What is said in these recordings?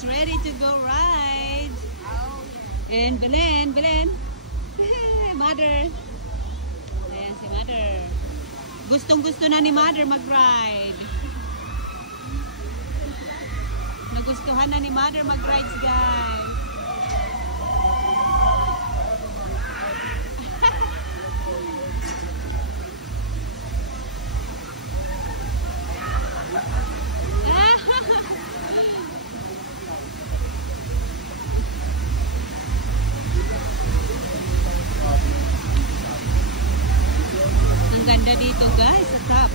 is ready to go ride. And Belen. Mother. Ayan si Mother. Gustong-gusto na ni Mother mag-ride. Nagustuhan na ni Mother mag-rides, guys. Ang ganda dito, guys, sa top.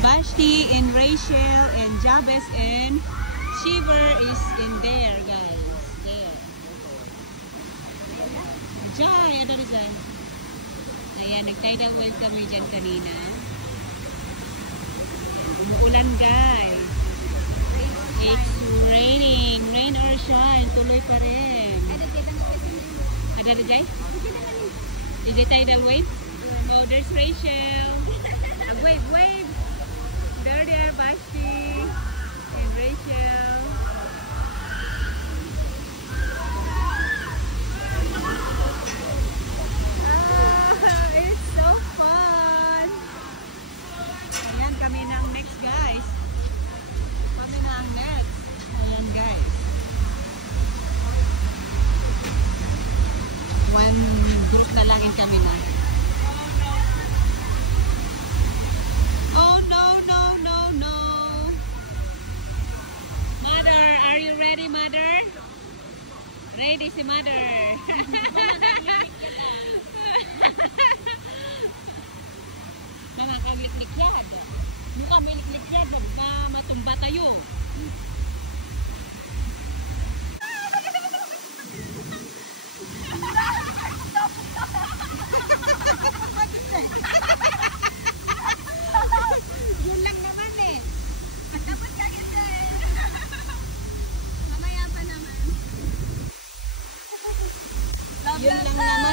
Vashti and Rachel and Jabez and Shiver is in there, guys. There. Jai, ano rin dyan? Ayan, nag-tidal wave kami dyan kanina. Umuulan, guys. It's raining. Rain or shine. Tuloy pa rin. Ada na dyan? Is it tidal wave? Oh, there's Rachel. Wave. There, Vashti and Rachel. It's so fun. Ayan, kami na ang next, guys. Kami na ang next. Ayan, guys. One group na lang in kami na. Oh, no. Mother, are you ready, Mother? Ready si Mother. Mama, kang liklikyad. Mukha may liklikyad na matumba tayo. Yun lang naman eh. Dapat kagitin. Mamaya pa naman. Yun lang naman.